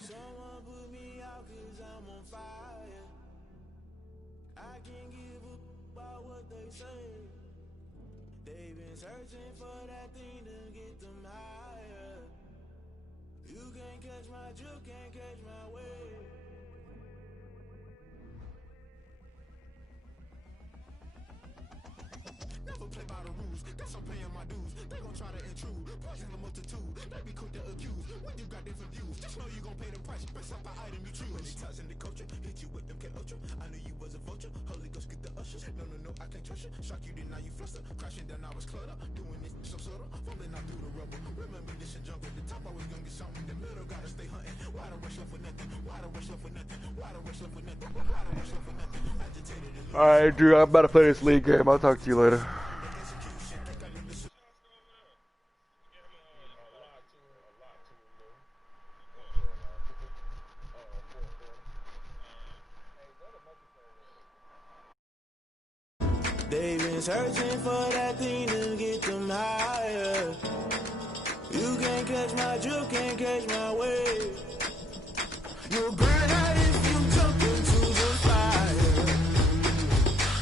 Someone put me out 'cause I'm on fire. I can't give a about what they say. They've been searching for that thing to get them higher. You can't catch my drift, can't catch my wave. Never play by the rules, guess I'm paying my dues. They gon' try to intrude, poison the multitude. They be quick to accuse, when you got different views. Just know you gon' pay the price, best up the item you choose. Many ties in the culture, hit you with them Ultra. I knew you was a vulture, Holy Ghost get the ushers. No, I can't trust you. Shock you, then now you fluster. Crashing down, I was clutter. Doing this so subtle, falling out through the rubble. Remember this and jump at the top, always gonna get something in the middle. Gotta stay hunting. Why the rush up for nothing? Why the rush up for nothing? Why the rush up for nothing? Why the rush up for nothing? Agitated and Alright, Drew, I'm about to play this league game. I'll talk to you later. they've been searching for that thing to get them higher. You can't catch my drift, can't catch my wave. You'll burn out if you jump into the fire.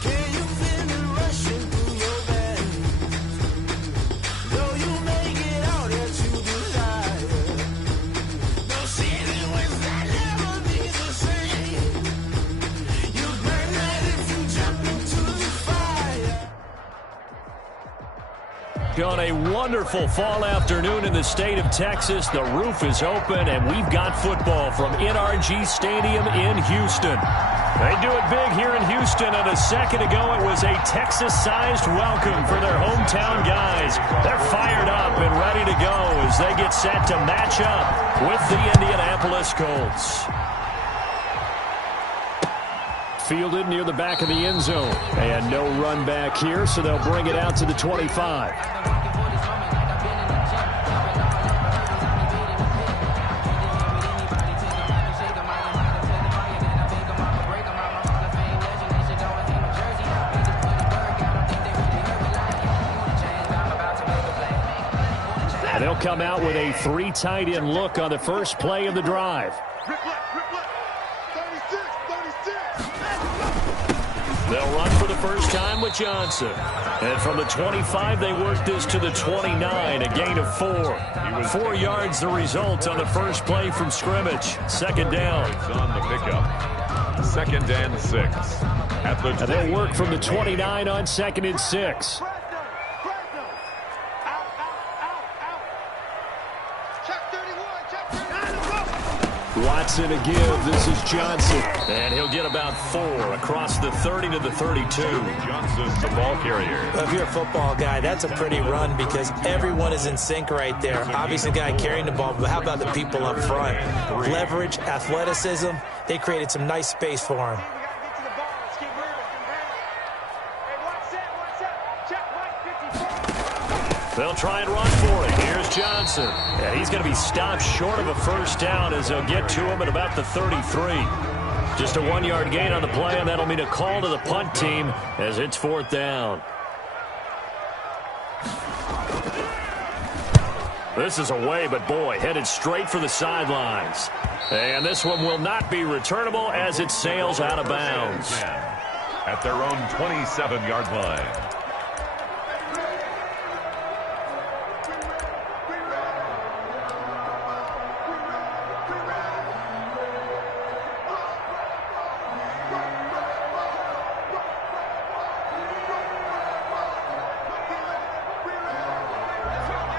Can you feel it rushing through your veins? Though you make it out that you desire. No season was that never be the same. You burn out if you jump into the fire. On a wonderful fall afternoon in the state of Texas, the roof is open, and we've got football from NRG Stadium in Houston. They do it big here in Houston, and a second ago it was a Texas-sized welcome for their hometown guys. They're fired up and ready to go as they get set to match up with the Indianapolis Colts. Fielded near the back of the end zone, and no run back here, so they'll bring it out to the 25. And they'll come out with a 3 tight end look on the first play of the drive. They'll run for the first time with Johnson. And from the 25, they work this to the 29, a gain of 4. 4 yards the result on the first play from scrimmage. Second down. It's on the pickup. Second and 6. At the 20. And they'll work from the 29 on 2nd and 6. Watson a give. This is Johnson. And he'll get about 4 across the 30 to the 32. Johnson's the ball carrier. Well, if you're a football guy, that's a pretty run because everyone is in sync right there. Obviously, the guy carrying the ball, but how about the people up front? Leverage, athleticism. They created some nice space for him. They'll try and run for it. Here's Johnson. And he's going to be stopped short of a first down as they'll get to him at about the 33. Just a 1-yard gain on the play, and that'll mean a call to the punt team as it's 4th down. This is away, but boy, headed straight for the sidelines. And this one will not be returnable as it sails out of bounds. At their own 27-yard line.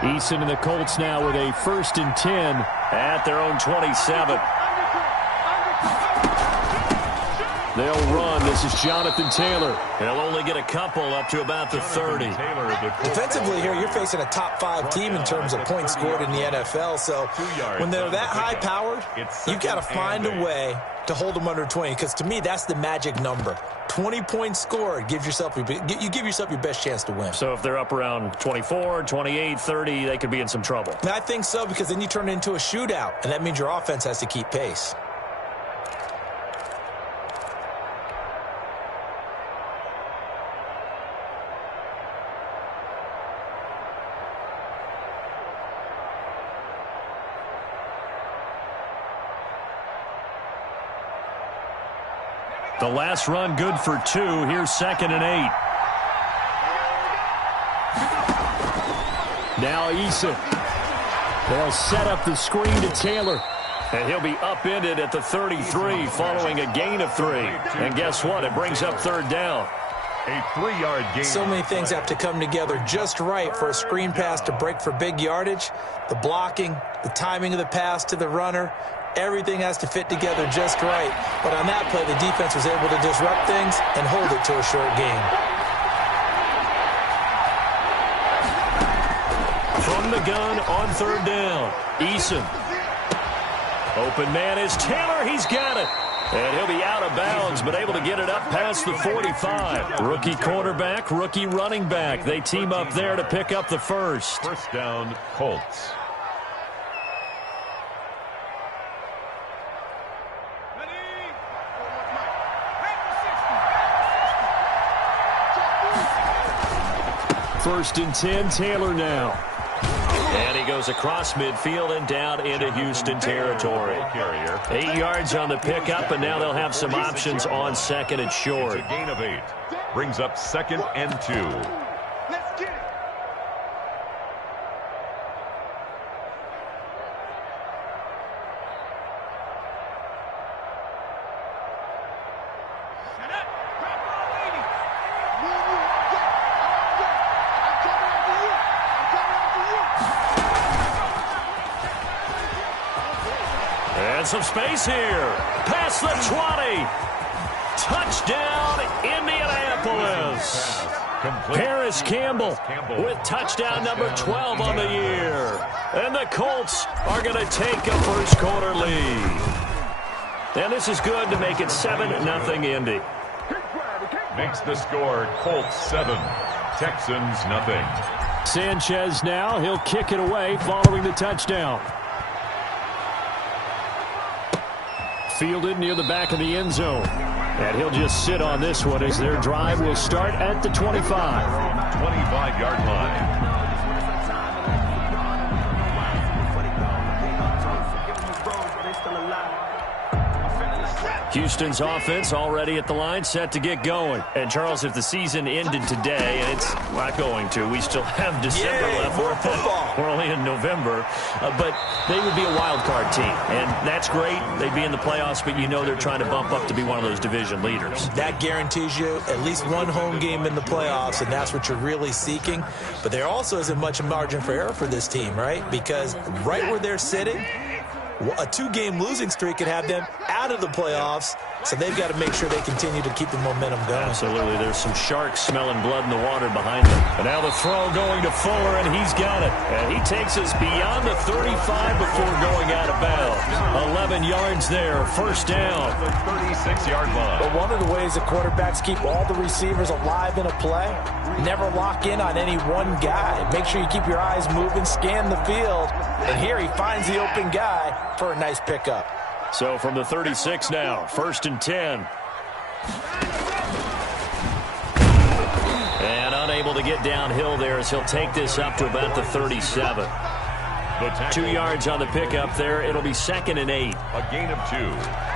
Eason and the Colts now with a 1st and 10 at their own 27. They'll run. This is Jonathan Taylor. He'll only get a couple up to about the 30. Defensively here, you're facing a top 5 team in terms of points scored in the NFL. So when they're that high-powered, you've got to find a way to hold them under 20. Because to me, that's the magic number. 20 points scored. You give yourself your best chance to win. So if they're up around 24, 28, 30, they could be in some trouble. And I think so, because then you turn it into a shootout, and that means your offense has to keep pace. The last run good for 2. Here's 2nd and 8. Now Eason. They'll set up the screen to Taylor. And he'll be upended at the 33 following a gain of 3. And guess what? It brings up 3rd down. A 3-yard gain. So many things have to come together just right for a screen pass to break for big yardage. The blocking, the timing of the pass to the runner, everything has to fit together just right. But on that play, the defense was able to disrupt things and hold it to a short game. From the gun on 3rd down, Eason. Open man is Taylor. He's got it. And he'll be out of bounds, but able to get it up past the 45. Rookie quarterback, rookie running back. They team up there to pick up the first. First down, Colts. First and 10, Taylor now. And he goes across midfield and down into Houston territory. 8 yards on the pickup, and now they'll have some options on 2nd and short. It's a gain of 8. Brings up 2nd and 2. Let's get it. And some space here. Past the 20. Touchdown, Indianapolis. Paris Campbell with touchdown number 12 on the year. And the Colts are going to take a first quarter lead. And this is good to make it 7-0 Indy. Makes the score Colts 7, Texans nothing. Sanchez now. He'll kick it away following the touchdown. Fielded near the back of the end zone. And he'll just sit on this one as their drive will start at the 25. 25-yard line. Houston's offense already at the line, set to get going. And, Charles, if the season ended today, and it's not going to, we still have December left. More football. We're only in November. But they would be a wild card team. And that's great. They'd be in the playoffs, but you know they're trying to bump up to be one of those division leaders. That guarantees you at least one home game in the playoffs, and that's what you're really seeking. But there also isn't much margin for error for this team, right? Because right where they're sitting, a 2-game losing streak could have them out of the playoffs, so they've got to make sure they continue to keep the momentum going. Absolutely. There's some sharks smelling blood in the water behind them. And now the throw going to Fuller, and he's got it. And he takes us beyond the 35 before going out of bounds. 11 yards there, first down. The 36-yard line. But one of the ways the quarterbacks keep all the receivers alive in a play, never lock in on any one guy. Make sure you keep your eyes moving, scan the field. And here he finds the open guy for a nice pickup. So from the 36 now, first and 10. And unable to get downhill there as he'll take this up to about the 37. 2 yards on the pickup there. It'll be 2nd and 8. A gain of 2.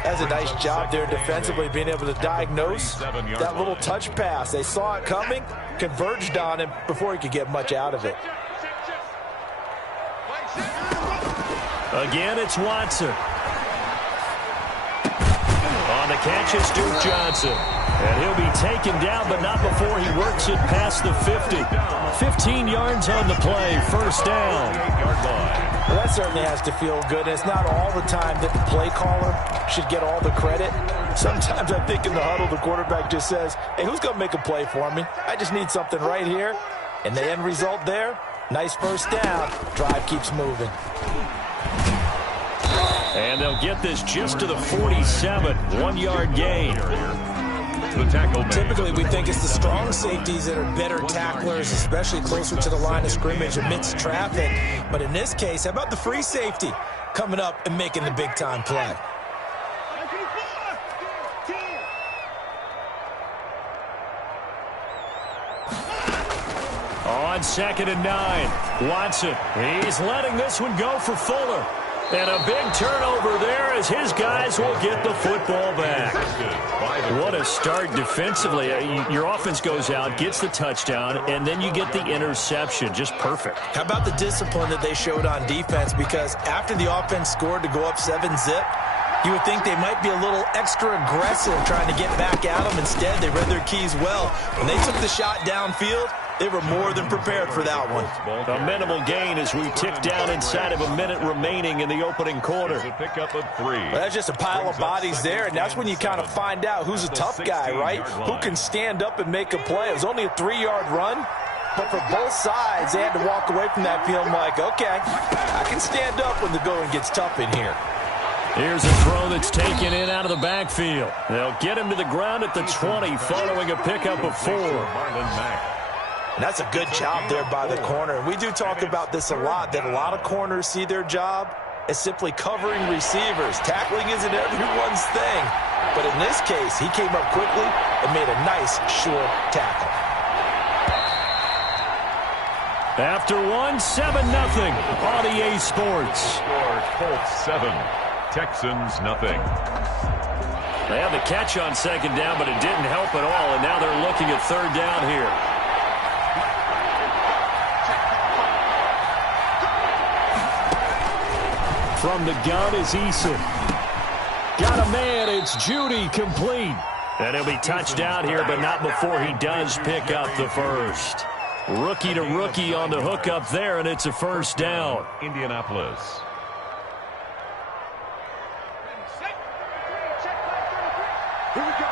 That's a nice job there defensively, being able to diagnose that little touch pass. They saw it coming, converged on him before he could get much out of it. Again, it's Watson. On the catch is Duke Johnson. And he'll be taken down, but not before he works it past the 50. 15 yards on the play, first down. Well, that certainly has to feel good. And it's not all the time that the play caller should get all the credit. Sometimes I think in the huddle, the quarterback just says, hey, who's going to make a play for me? I just need something right here. And the end result there, nice first down. Drive keeps moving. And they'll get this just to the 47. 1-yard gain. The tackle made. Typically, we think it's the strong safeties that are better tacklers, especially closer to the line of scrimmage amidst traffic. But in this case, how about the free safety coming up and making the big-time play? On 2nd and 9, Watson. He's letting this one go for Fuller. And a big turnover there as his guys will get the football back. What a start defensively. Your offense goes out, gets the touchdown, and then you get the interception. Just perfect. How about the discipline that they showed on defense? Because after the offense scored to go up 7-zip, you would think they might be a little extra aggressive trying to get back at them. Instead, they read their keys well. When they took the shot downfield, they were more than prepared for that one. A minimal gain as we tick down inside of a minute remaining in the opening quarter. A pickup of 3. Well, that's just a pile of bodies there, and that's when you kind of find out who's a tough guy, right? Who can stand up and make a play. It was only a 3-yard run, but for both sides, they had to walk away from that feeling like, okay, I can stand up when the going gets tough in here. Here's a throw that's taken in out of the backfield. They'll get him to the ground at the 20 following a pickup of 4. And that's a good job there by the corner. And we do talk about this a lot, that a lot of corners see their job as simply covering receivers. Tackling isn't everyone's thing. But in this case, he came up quickly and made a nice, short tackle. After 7-0 on EA Sports. Score Colts 7, Texans nothing. They had the catch on second down, but it didn't help at all, and now they're looking at third down here. From the gun is Eason. Got a man, it's Judy, complete. And he'll be touched down here, but not before he does pick up the first. Rookie to rookie on the hook up there, and it's a first down. Indianapolis. Here we go.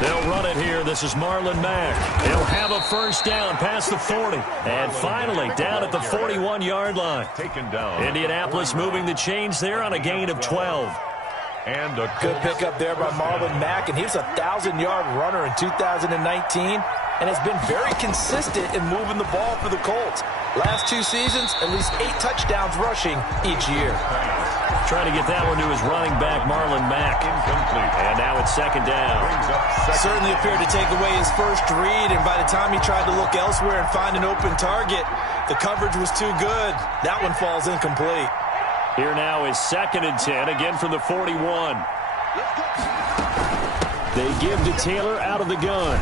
They'll run it here. This is Marlon Mack. He'll have a first down past the 40. And finally down at the 41-yard line. Taken down. Indianapolis moving the chains there on a gain of 12. And a good pickup there by Marlon Mack. And he was a 1,000-yard runner in 2019 and has been very consistent in moving the ball for the Colts. Last 2 seasons, at least 8 touchdowns rushing each year. Trying to get that one to his running back, Marlon Mack. Incomplete. And now it's second down. Certainly appeared to take away his first read, and by the time he tried to look elsewhere and find an open target, the coverage was too good. That one falls incomplete. Here now is 2nd and 10, again from the 41. They give to Taylor out of the gun.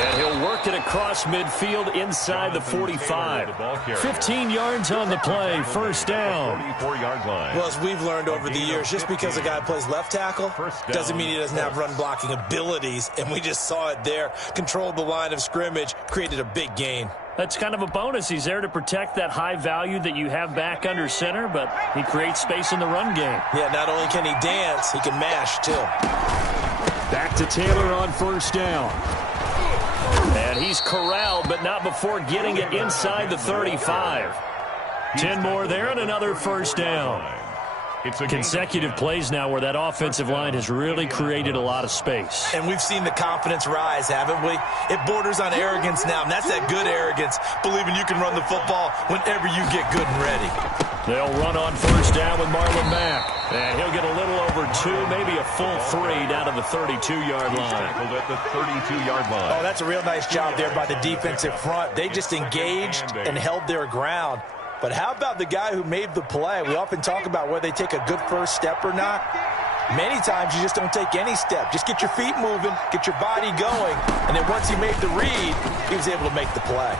And he'll work it across midfield inside the 45. 15 yards on the play, first down. 44-yard line. Well, as we've learned over the years, just because a guy plays left tackle doesn't mean he doesn't have run blocking abilities, and we just saw it there. Controlled the line of scrimmage, created a big gain. That's kind of a bonus. He's there to protect that high value that you have back under center, but he creates space in the run game. Yeah, not only can he dance, he can mash, too. Back to Taylor on first down. And he's corralled, but not before getting it inside the 35. 10 more there and another first down. Consecutive plays now where that offensive line has really created a lot of space. And we've seen the confidence rise, haven't we? It borders on arrogance now, and that's that good arrogance, believing you can run the football whenever you get good and ready. They'll run on first down with Marlon Mack. And he'll get a little over 2, maybe a full 3 down to the 32-yard line. Tackled at the 32-yard line. Oh, that's a real nice job there by the defensive front. They just engaged and held their ground. But how about the guy who made the play? We often talk about whether they take a good first step or not. Many times you just don't take any step. Just get your feet moving, get your body going, and then once he made the read, he was able to make the play.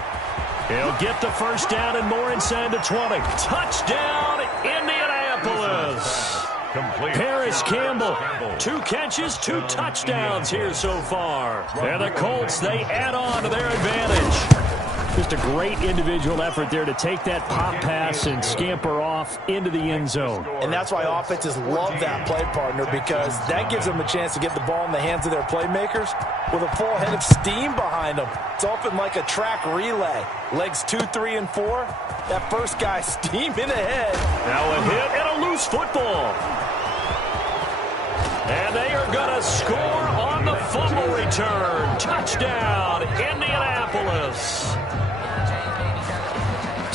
He'll get the first down and more inside the 20. Touchdown, Indianapolis. Complete. Paris Campbell, 2 catches, 2 touchdowns here so far. And the Colts, they add on to their advantage. Just a great individual effort there to take that pop pass and scamper off into the end zone. And that's why offenses love that play partner, because that gives them a chance to get the ball in the hands of their playmakers with a full head of steam behind them. It's often like a track relay. Legs 2, 3, and 4. That first guy steaming ahead. Now a hit and a loose football. And they are going to score on the fumble return. Touchdown, Indianapolis.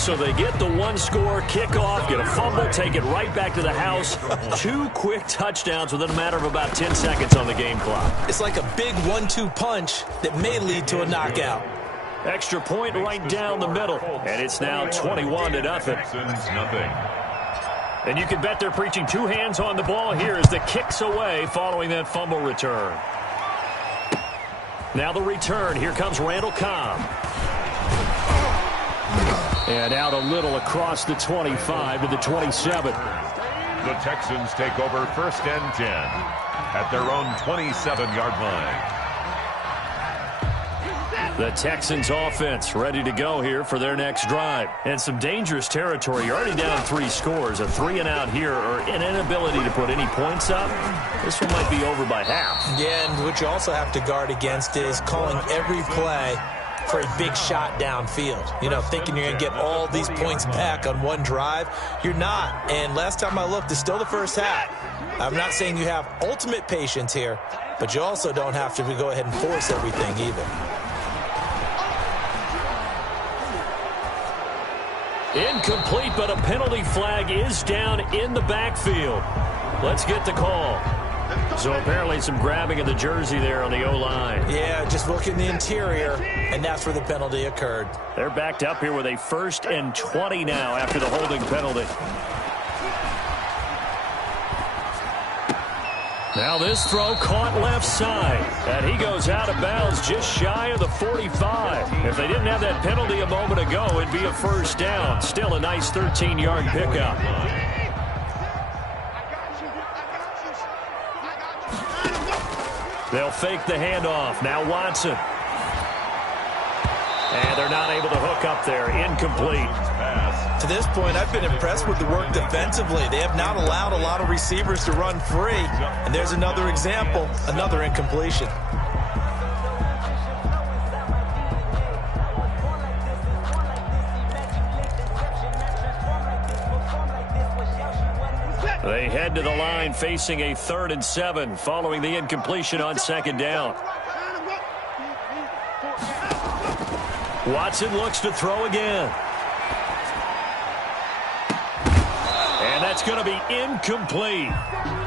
So they get the one-score kickoff, get a fumble, take it right back to the house. 2 quick touchdowns within a matter of about 10 seconds on the game clock. It's like a big 1-2 punch that may lead to a knockout. Extra point right down the middle, and it's now 21-0. Nothing. And you can bet they're preaching 2 hands on the ball here as the kick's away following that fumble return. Now the return. Here comes Randall Cobb. And out a little across the 25 to the 27. The Texans take over 1st and 10 at their own 27-yard line. The Texans offense ready to go here for their next drive. And some dangerous territory. You're already down 3 scores. A 3-and-out here or an inability to put any points up. This one might be over by half. Yeah, and what you also have to guard against is calling every play for a big shot downfield. You know, thinking you're going to get all these points back on one drive. You're not. And last time I looked, it's still the first half. I'm not saying you have ultimate patience here, but you also don't have to go ahead and force everything either. Incomplete, but a penalty flag is down in the backfield. Let's get the call. So apparently some grabbing of the jersey there on the O-line. Yeah, just look in the interior, and that's where the penalty occurred. They're backed up here with a 1st and 20 now after the holding penalty. Now this throw caught left side, and he goes out of bounds just shy of the 45. If they didn't have that penalty a moment ago, it'd be a 1st down. Still a nice 13-yard pickup. They'll fake the handoff. Now Watson. And they're not able to hook up there. Incomplete. To this point, I've been impressed with the work defensively. They have not allowed a lot of receivers to run free. And there's another example, another incompletion. They head to the line facing a 3rd and 7 following the incompletion on 2nd down. Watson looks to throw again. And that's going to be incomplete.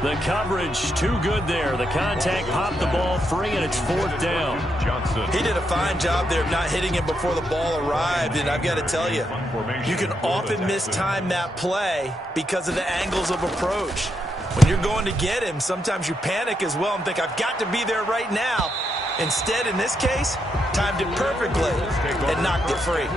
The coverage too good there. The contact popped the ball free, and it's 4th down. Johnson. He did a fine job there of not hitting him before the ball arrived, and I've got to tell you, you can often mistime that play because of the angles of approach. When you're going to get him, sometimes you panic as well and think, I've got to be there right now. Instead, in this case, timed it perfectly and knocked it free.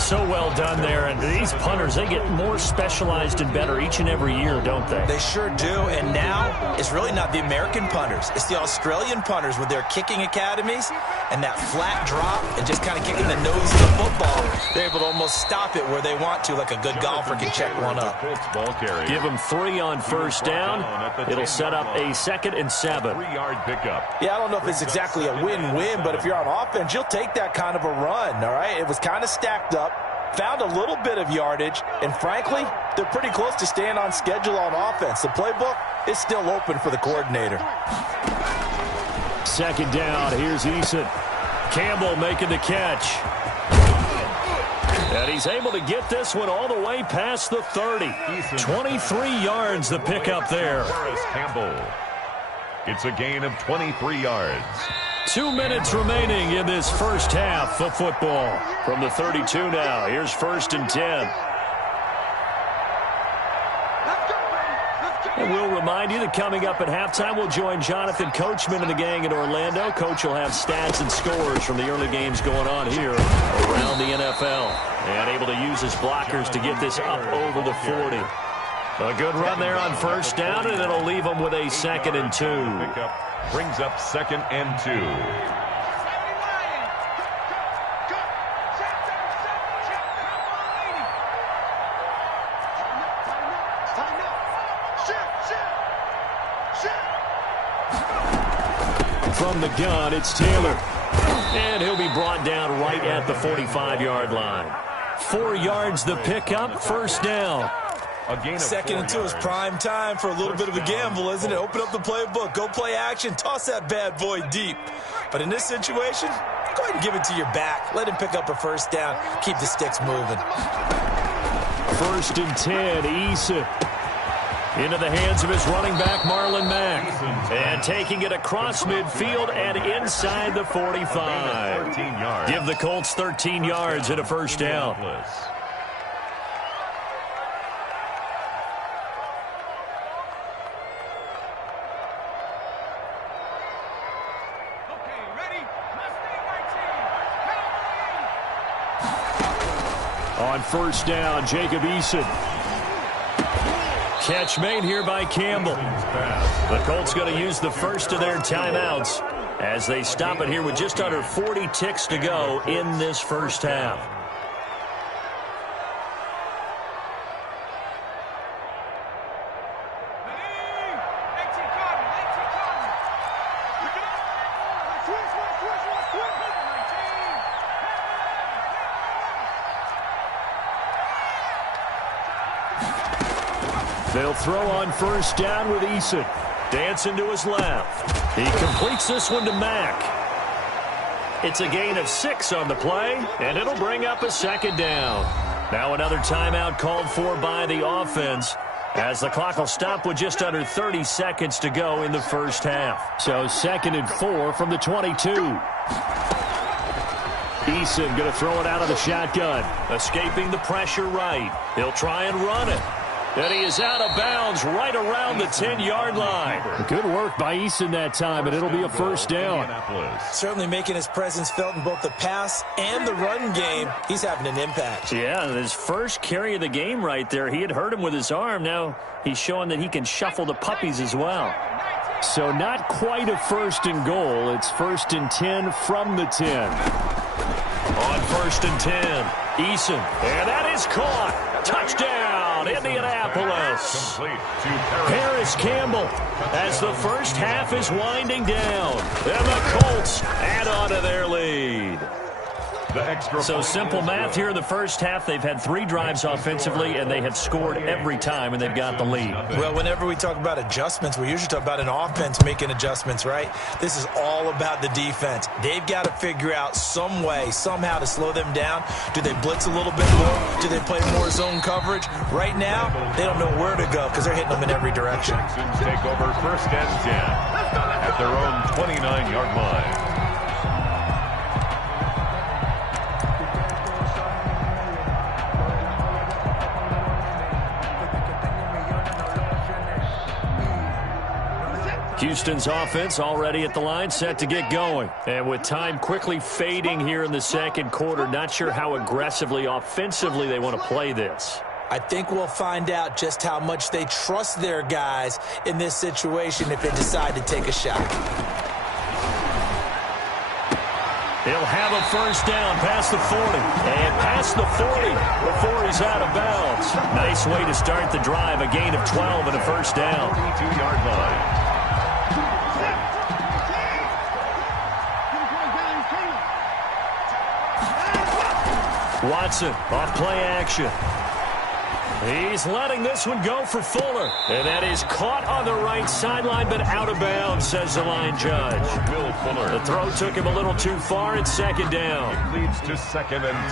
So well done there. And these punters, they get more specialized and better each and every year, don't they? They sure do. And now it's really not the American punters. It's the Australian punters with their kicking academies and that flat drop and just kind of kicking the nose of the football. They're able to almost stop it where they want to, like a good golfer can check one up. Give them 3 on 1st down. It'll set up a 2nd and 7. 3-yard pickup. Yeah, I don't know if it's exactly a win-win, but if you're on offense, you'll take that kind of a run, all right? It was kind of stacked up, found a little bit of yardage, and frankly, they're pretty close to staying on schedule on offense. The playbook is still open for the coordinator. 2nd down, here's Eason. Campbell making the catch. And he's able to get this one all the way past the 30. 23 yards the pickup there. Campbell. It's a gain of 23 yards. 2 minutes remaining in this first half of football. From the 32 now, here's 1st and 10. And we'll remind you that coming up at halftime, we'll join Jonathan Coachman and the gang in Orlando. Coach will have stats and scores from the early games going on here around the NFL. And able to use his blockers to get this up over the 40. A good run there on 1st down, and it'll leave them with a 2nd and 2. Brings up 2nd and 2. From the gun, it's Taylor. And he'll be brought down right at the 45-yard line. 4 yards the pickup, 1st down. 2nd and 2 is prime time for a little bit of a gamble, isn't it? Open up the playbook, go play action, toss that bad boy deep. But in this situation, go ahead and give it to your back. Let him pick up a 1st down, keep the sticks moving. First and 10, Eason. Into the hands of his running back, Marlon Mack. And taking it across midfield and inside the 45. Give the Colts 13 yards and a first down. On first down, Jacob Eason. Catch made here by Campbell. The Colts going to use the first of their timeouts as they stop it here with just under 40 ticks to go in this first half. They'll throw on first down with Eason. Dancing to his left. He completes this one to Mack. It's a gain of 6 on the play, and it'll bring up a second down. Now another timeout called for by the offense as the clock will stop with just under 30 seconds to go in the first half. So 2nd and 4 from the 22. Eason going to throw it out of the shotgun. Escaping the pressure right. He'll try and run it. And he is out of bounds right around the 10-yard line. Good work by Eason that time, and it'll be a first down. Certainly making his presence felt in both the pass and the run game. He's having an impact. Yeah, his first carry of the game right there. He had hurt him with his arm. Now he's showing that he can shuffle the puppies as well. So not quite a first and goal. It's 1st and 10 from the 10. On 1st and 10, Eason. And that is caught. Touchdown, Indianapolis. Harris Campbell as the first half is winding down. And the Colts add on to their lead. So simple math here in the first half. They've had 3 drives offensively, and they have scored every time, and they've got the lead. Well, whenever we talk about adjustments, we usually talk about an offense making adjustments, right? This is all about the defense. They've got to figure out some way, somehow to slow them down. Do they blitz a little bit more? Do they play more zone coverage? Right now, they don't know where to go because they're hitting them in every direction. Take over 1st and 10 at their own 29-yard line. Houston's offense already at the line, set to get going. And with time quickly fading here in the second quarter, not sure how aggressively, offensively they want to play this. I think we'll find out just how much they trust their guys in this situation if they decide to take a shot. He'll have a first down past the 40. And past the 40 before he's out of bounds. Nice way to start the drive. A gain of 12 and a first down. 32-yard line. Watson off play action. He's letting this one go for Fuller. And that is caught on the right sideline, but out of bounds, says the line judge. Will Fuller. The throw took him a little too far. It's 2nd down. It leads to 2nd and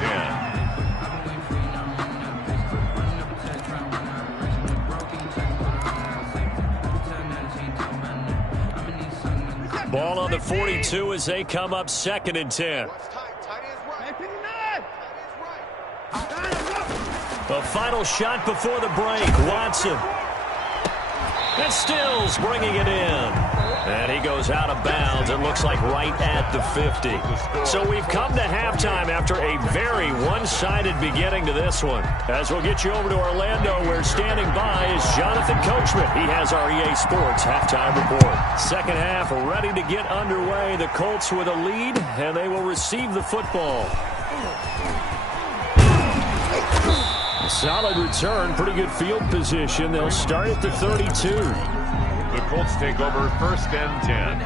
10. Ball on the 42 as they come up 2nd and 10. The final shot before the break. Watson. And Stills bringing it in. And he goes out of bounds. It looks like right at the 50. So we've come to halftime after a very one-sided beginning to this one. As we'll get you over to Orlando, where standing by is Jonathan Coachman. He has our EA Sports halftime report. Second half ready to get underway. The Colts with a lead, and they will receive the football. Solid return, pretty good field position. They'll start at the 32. The Colts take over 1st and 10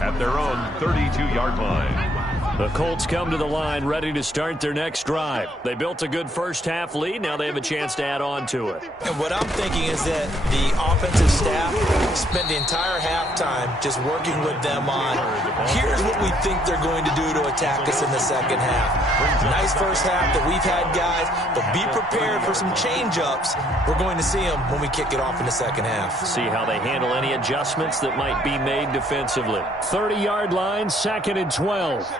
at their own 32-yard line. The Colts come to the line ready to start their next drive. They built a good first-half lead. Now they have a chance to add on to it. And what I'm thinking is that the offensive staff spent the entire halftime just working with them on, here's what we think they're going to do to attack us in the second half. Nice first half that we've had, guys, but be prepared for some change-ups. We're going to see them when we kick it off in the second half. See how they handle any adjustments that might be made defensively. 30-yard line, 2nd and 12.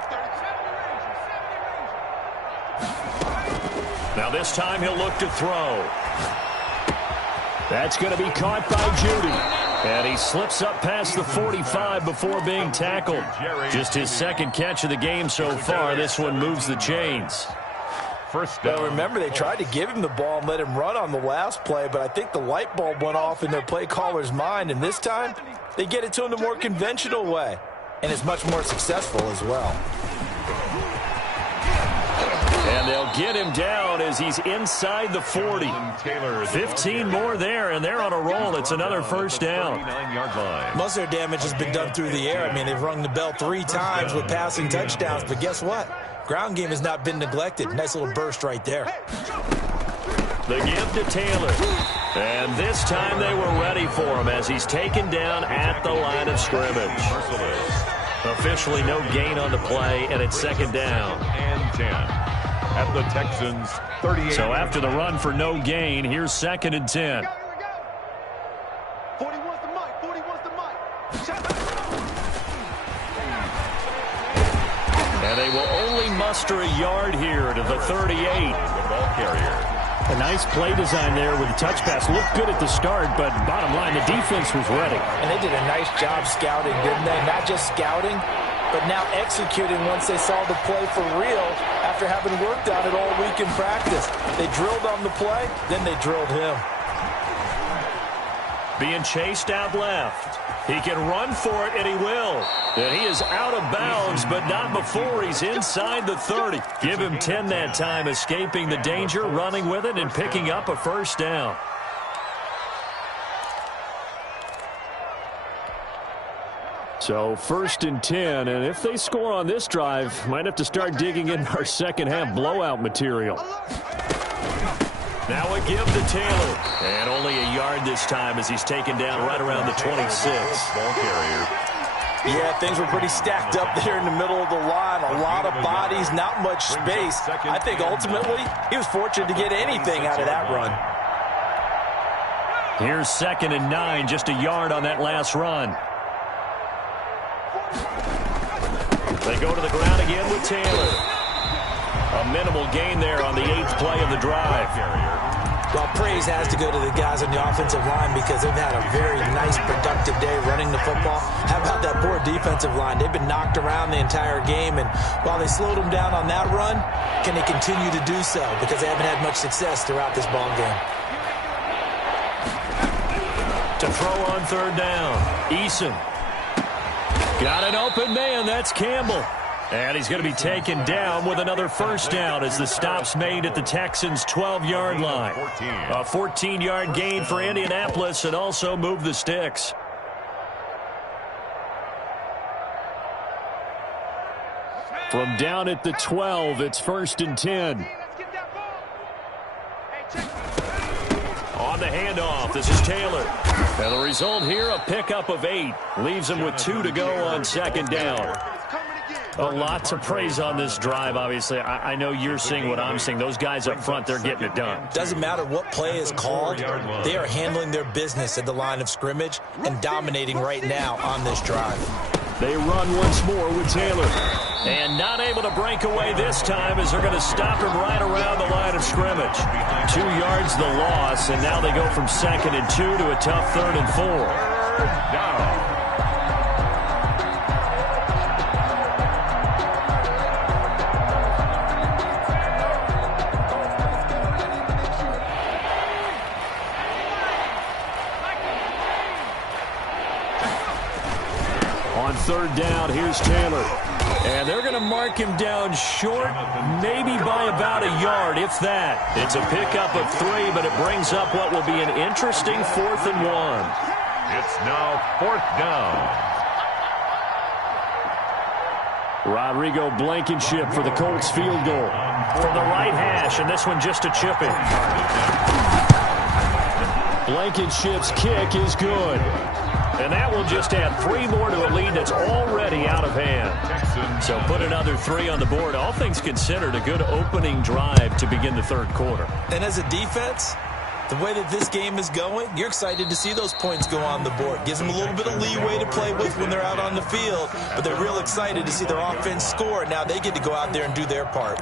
Now this time he'll look to throw. That's going to be caught by Judy. And he slips up past the 45 before being tackled. Just his second catch of the game so far. This one moves the chains. First down. Well, remember, they tried to give him the ball and let him run on the last play, but I think the light bulb went off in their play caller's mind, and this time they get it to him the more conventional way, and it's much more successful as well. And they'll get him down as he's inside the 40. 15 more there, and they're on a roll. It's another first down. Most of their damage has been done through the air. I mean, they've rung the bell 3 times with passing touchdowns, but guess what? Ground game has not been neglected. Nice little burst right there. The give to Taylor. And this time they were ready for him as he's taken down at the line of scrimmage. Officially no gain on the play, and it's 2nd down. And 10 at the Texans' 38. So after the run for no gain, here's 2nd and 10. 40 wants the mic. 40 wants the mic. And they will only muster a yard here to the 38. The ball carrier. A nice play design there with the touch pass. Looked good at the start, but bottom line, the defense was ready. And they did a nice job scouting, didn't they? Not just scouting, but now executing once they saw the play for real after having worked on it all week in practice. They drilled on the play, then they drilled him. Being chased out left. He can run for it, and he will. And he is out of bounds, but not before he's inside the 30. Give him 10 that time, escaping the danger, running with it, and picking up a first down. So 1st and 10, and if they score on this drive, might have to start digging in our second half blowout material. Now a give to Taylor. And only a yard this time as he's taken down right around the 26. Ball carrier. Yeah, things were pretty stacked up there in the middle of the line. A lot of bodies, not much space. I think ultimately he was fortunate to get anything out of that run. Here's 2nd and 9, just a yard on that last run. They go to the ground again with Taylor. A minimal gain there on the 8th play of the drive. Well, praise has to go to the guys on the offensive line because they've had a very nice, productive day running the football. How about that poor defensive line? They've been knocked around the entire game, and while they slowed them down on that run, can they continue to do so? Because they haven't had much success throughout this ball game. To throw on 3rd down, Eason. Got an open man, that's Campbell. And he's going to be taken down with another first down as the stop's made at the Texans' 12-yard line. A 14-yard gain for Indianapolis and also move the sticks. From down at the 12, it's 1st and 10. On the handoff, this is Taylor. And the result here, a pickup of 8. Leaves him with 2 to go on 2nd down. A lot to praise on this drive, obviously. I know you're seeing what I'm seeing. Those guys up front, they're getting it done. Doesn't matter what play is called. They are handling their business at the line of scrimmage and dominating right now on this drive. They run once more with Taylor. And not able to break away this time as they're going to stop him right around the line of scrimmage. 2 yards the loss, and now they go from 2nd and 2 to a tough 3rd and 4. Down. On 3rd down, here's Taylor. And they're going to mark him down short, maybe by about a yard, if that. It's a pickup of 3, but it brings up what will be an interesting 4th and 1. It's now 4th down. Rodrigo Blankenship for the Colts field goal. From the right hash, and this one just a chipping. Blankenship's kick is good. And that will just add 3 more to a lead that's already out of hand. So put another 3 on the board. All things considered, a good opening drive to begin the third quarter. And as a defense, the way that this game is going, you're excited to see those points go on the board. Gives them a little bit of leeway to play with when they're out on the field, but they're real excited to see their offense score. Now they get to go out there and do their part.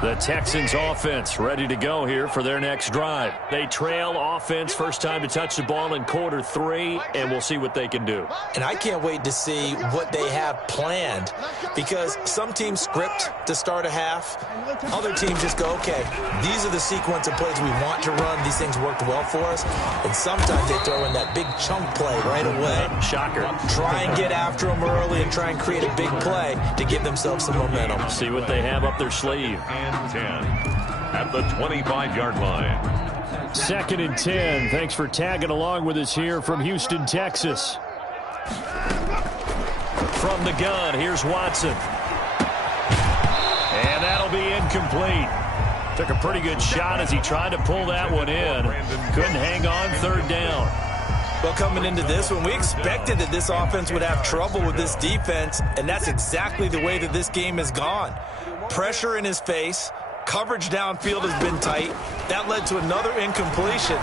The Texans offense ready to go here for their next drive. They trail offense, first time to touch the ball in quarter 3, and we'll see what they can do. And I can't wait to see what they have planned, because some teams script to start a half. Other teams just go, okay, these are the sequence of plays we want to run. These things worked well for us. And sometimes they throw in that big chunk play right away. Shocker. Try and get after them early and try and create a big play to give themselves some momentum. See what they have up their sleeve. 10 at the 25-yard line. 2nd and 10. Thanks for tagging along with us here from Houston, Texas. From the gun, here's Watson. And that'll be incomplete. Took a pretty good shot as he tried to pull that one in. Couldn't hang on, 3rd down. Well, coming into this one, we expected that this offense would have trouble with this defense, and that's exactly the way that this game has gone. Pressure in his face. Coverage downfield has been tight. That led to another incompletion.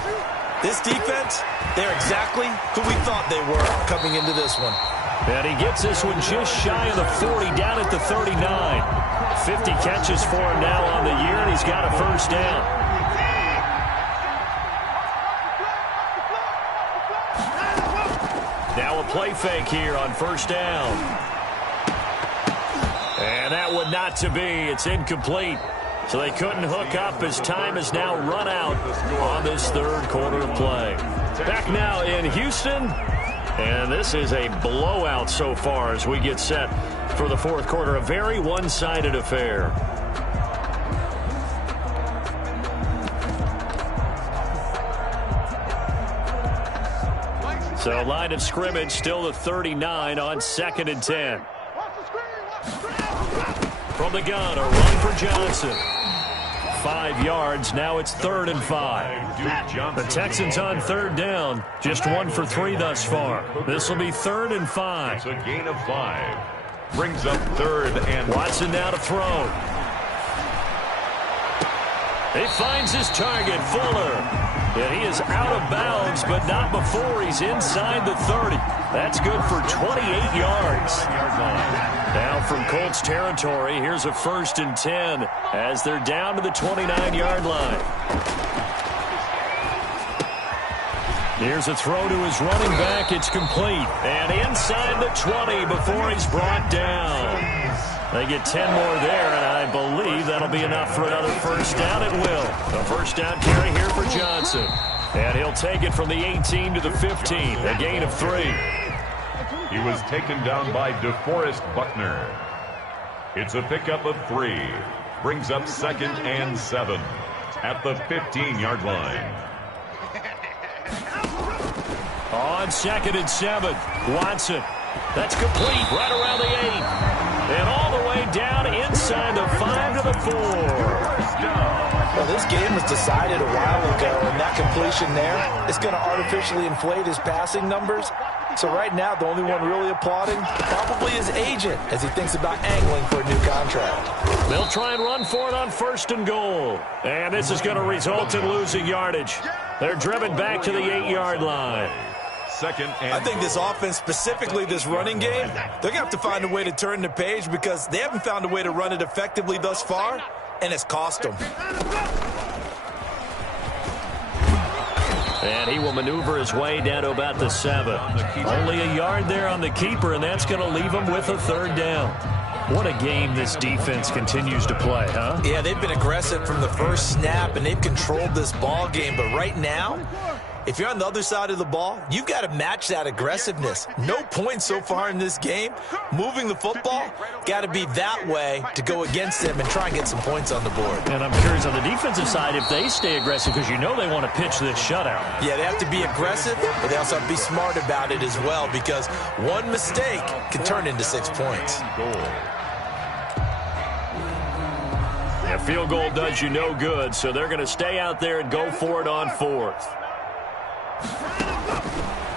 This defense, they're exactly who we thought they were coming into this one. And he gets this one just shy of the 40, down at the 39. 50 catches for him now on the year, and he's got a first down. Now a play fake here on first down. And that one not to be. It's incomplete. So they couldn't hook up as time has now run out on this third quarter of play. Back now in Houston. And this is a blowout so far as we get set for the fourth quarter. A very one-sided affair. So line of scrimmage still the 39 on 2nd and 10. From the gun, a run for Johnson. 5 yards. Now it's 3rd and 5. The Texans on 3rd down. Just 1 for 3 thus far. This will be 3rd and 5. It's a gain of 5. Brings up 3rd and Watson now to throw. He finds his target, Fuller. And he is out of bounds, but not before he's inside the 30. That's good for 28 yards. Now from Colts territory, here's a 1st and 10 as they're down to the 29-yard line. Here's a throw to his running back. It's complete. And inside the 20 before he's brought down. They get 10 more there, and I believe that'll be enough for another first down. It will. A first down carry here for Johnson. And he'll take it from the 18 to the 15. A gain of 3. he was taken down by DeForest Buckner. It's a pickup of 3. Brings up 2nd and 7 at the 15-yard line. On 2nd and 7, Watson. That's complete right around the 8. And all the way down inside the 5 to the 4. Well, this game was decided a while ago, and that completion there is going to artificially inflate his passing numbers. So right now, the only one really applauding probably his agent as he thinks about angling for a new contract. They'll try and run for it on 1st and goal. And this is going to result in losing yardage. They're driven back to the 8-yard line. I think this offense, specifically this running game, they're going to have to find a way to turn the page because they haven't found a way to run it effectively thus far, and it's cost them. And he will maneuver his way down to about the 7. Only a yard there on the keeper, and that's going to leave him with a 3rd down. What a game this defense continues to play, huh? Yeah, they've been aggressive from the first snap, and they've controlled this ball game. But right now, if you're on the other side of the ball, you've got to match that aggressiveness. No points so far in this game. Moving the football, got to be that way to go against them and try and get some points on the board. And I'm curious on the defensive side if they stay aggressive, because you know they want to pitch this shutout. Yeah, they have to be aggressive, but they also have to be smart about it as well, because one mistake can turn into 6 points. A field goal does you no good, so they're going to stay out there and go for it on 4th.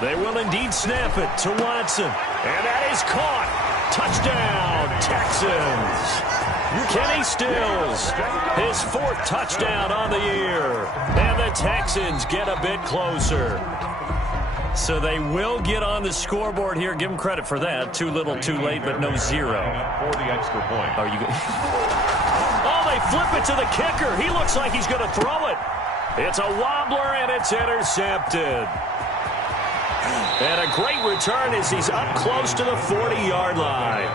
They will indeed snap it to Watson. And that is caught. Touchdown, Texans. Kenny Stills, his 4th touchdown on the year. And the Texans get a bit closer. So they will get on the scoreboard here. Give them credit for that. Too little, too late, but no 0. For the extra point. Are you good? Oh, they flip it to the kicker. He looks like he's going to throw it. It's a wobbler, and it's intercepted. And a great return as he's up close to the 40-yard line.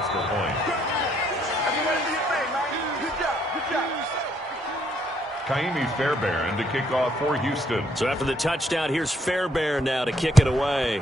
Kaimi Fairbairn to kick off for Houston. So after the touchdown, here's Fairbairn now to kick it away.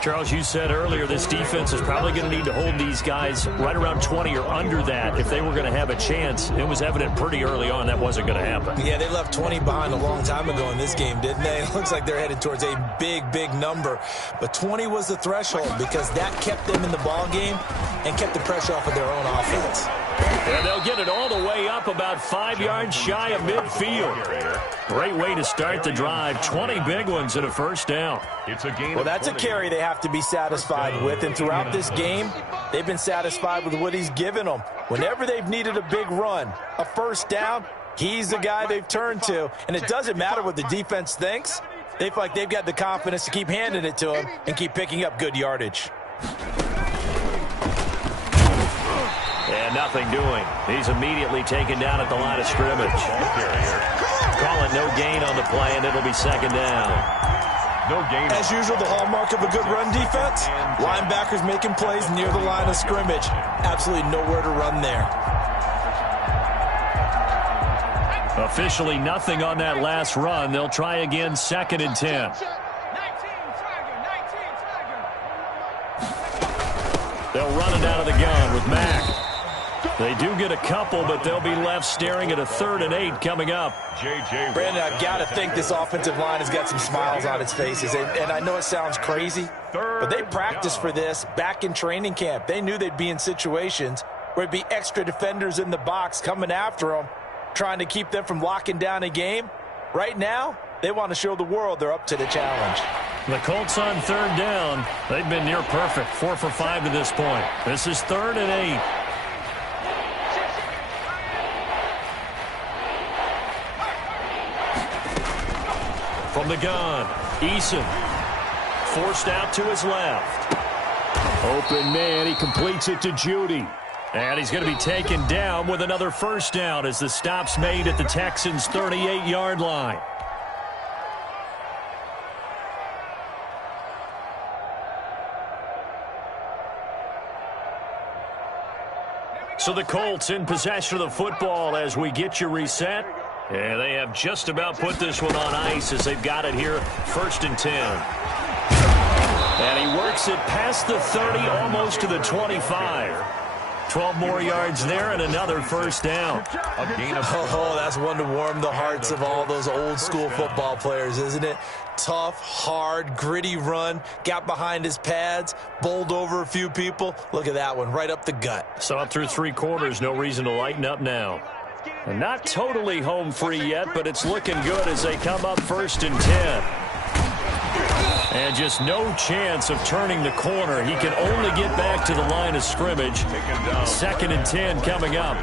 Charles, you said earlier this defense is probably going to need to hold these guys right around 20 or under that if they were going to have a chance. It was evident pretty early on that wasn't going to happen. Yeah, they left 20 behind a long time ago in this game, didn't they? It looks like they're headed towards a big, big number. But 20 was the threshold because that kept them in the ball game and kept the pressure off of their own offense. And they'll get it all the way up about 5 yards shy of midfield. Great way to start the drive. 20 big ones and a first down. It's a gain. Well, that's a carry they have to be satisfied with. And throughout this game, they've been satisfied with what he's given them. Whenever they've needed a big run, a first down, he's the guy they've turned to. And it doesn't matter what the defense thinks. They feel like they've got the confidence to keep handing it to him and keep picking up good yardage. And nothing doing. He's immediately taken down at the line of scrimmage. Call it no gain on the play, and it'll be second down. No gain. As usual, the hallmark of a good run defense, linebackers making plays near the line of scrimmage. Absolutely nowhere to run there. Officially nothing on that last run. They'll try again, 2nd and 10. They'll run it out of the gun with Mack. They do get a couple, but they'll be left staring at a 3rd and 8 coming up. Brandon, I've got to think this offensive line has got some smiles on its faces. And I know it sounds crazy, but they practiced for this back in training camp. They knew they'd be in situations where it'd be extra defenders in the box coming after them, trying to keep them from locking down a game. Right now, they want to show the world they're up to the challenge. The Colts on 3rd down. They've been near perfect, 4 for 5 to this point. This is 3rd and 8. From the gun, Eason forced out to his left. Open man, he completes it to Judy. And he's going to be taken down with another first down as the stop's made at the Texans' 38-yard line. So the Colts in possession of the football as we get you reset. And they have just about put this one on ice as they've got it here, 1st and 10. And he works it past the 30, almost to the 25. 12 more yards there and another first down. A gain of that's one to warm the hearts of all those old school football players, isn't it? Tough, hard, gritty run, got behind his pads, bowled over a few people. Look at that one, right up the gut. So up through 3 quarters, no reason to lighten up now. And not totally home free yet, but it's looking good as they come up 1st and 10. And just no chance of turning the corner. He can only get back to the line of scrimmage. 2nd and 10 coming up.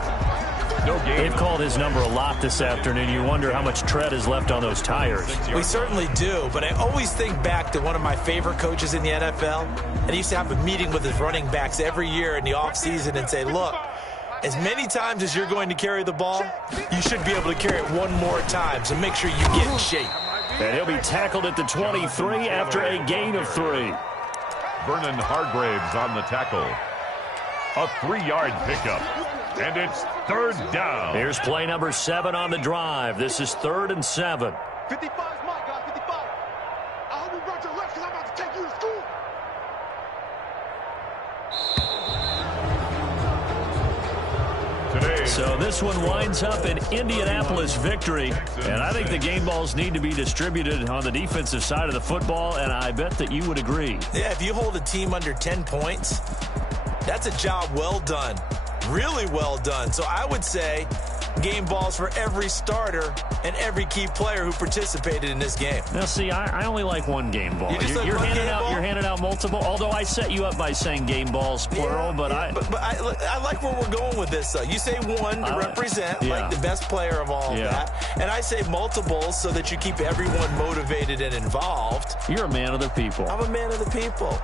They've called his number a lot this afternoon. You wonder how much tread is left on those tires. We certainly do, but I always think back to one of my favorite coaches in the NFL. And he used to have a meeting with his running backs every year in the offseason and say, look, as many times as you're going to carry the ball, you should be able to carry it one more time, so make sure you get in shape. And he'll be tackled at the 23 after a gain of 3. Vernon Hargraves on the tackle. A 3-yard pickup. And it's third down. Here's play number 7 on the drive. This is 3rd and 7. 55 is mine, guys. 55. I hope you run to the left because I'm about to take you to school. So this one winds up an Indianapolis victory, and I think the game balls need to be distributed on the defensive side of the football, and I bet that you would agree. Yeah, if you hold a team under 10 points, that's a job well done, really well done. So I would say game balls for every starter and every key player who participated in this game. Now, see, I only like one game ball. You're handing out multiple, although I set you up by saying game balls, plural, but I like where we're going with this, though. You say one to represent, like the best player of all of that, and I say multiples so that you keep everyone motivated and involved. You're a man of the people. I'm a man of the people.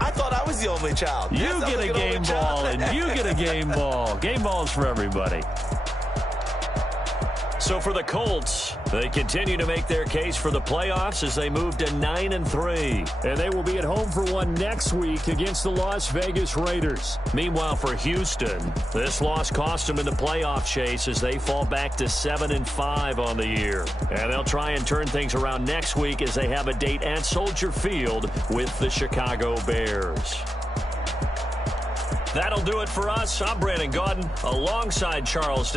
I thought I was the only child. You get a game ball, and you get a game ball. Game balls for everybody. So for the Colts, they continue to make their case for the playoffs as they move to 9-3. And they will be at home for one next week against the Las Vegas Raiders. Meanwhile, for Houston, this loss cost them in the playoff chase as they fall back to 7-5 on the year. And they'll try and turn things around next week as they have a date at Soldier Field with the Chicago Bears. That'll do it for us. I'm Brandon Gaudin alongside Charles.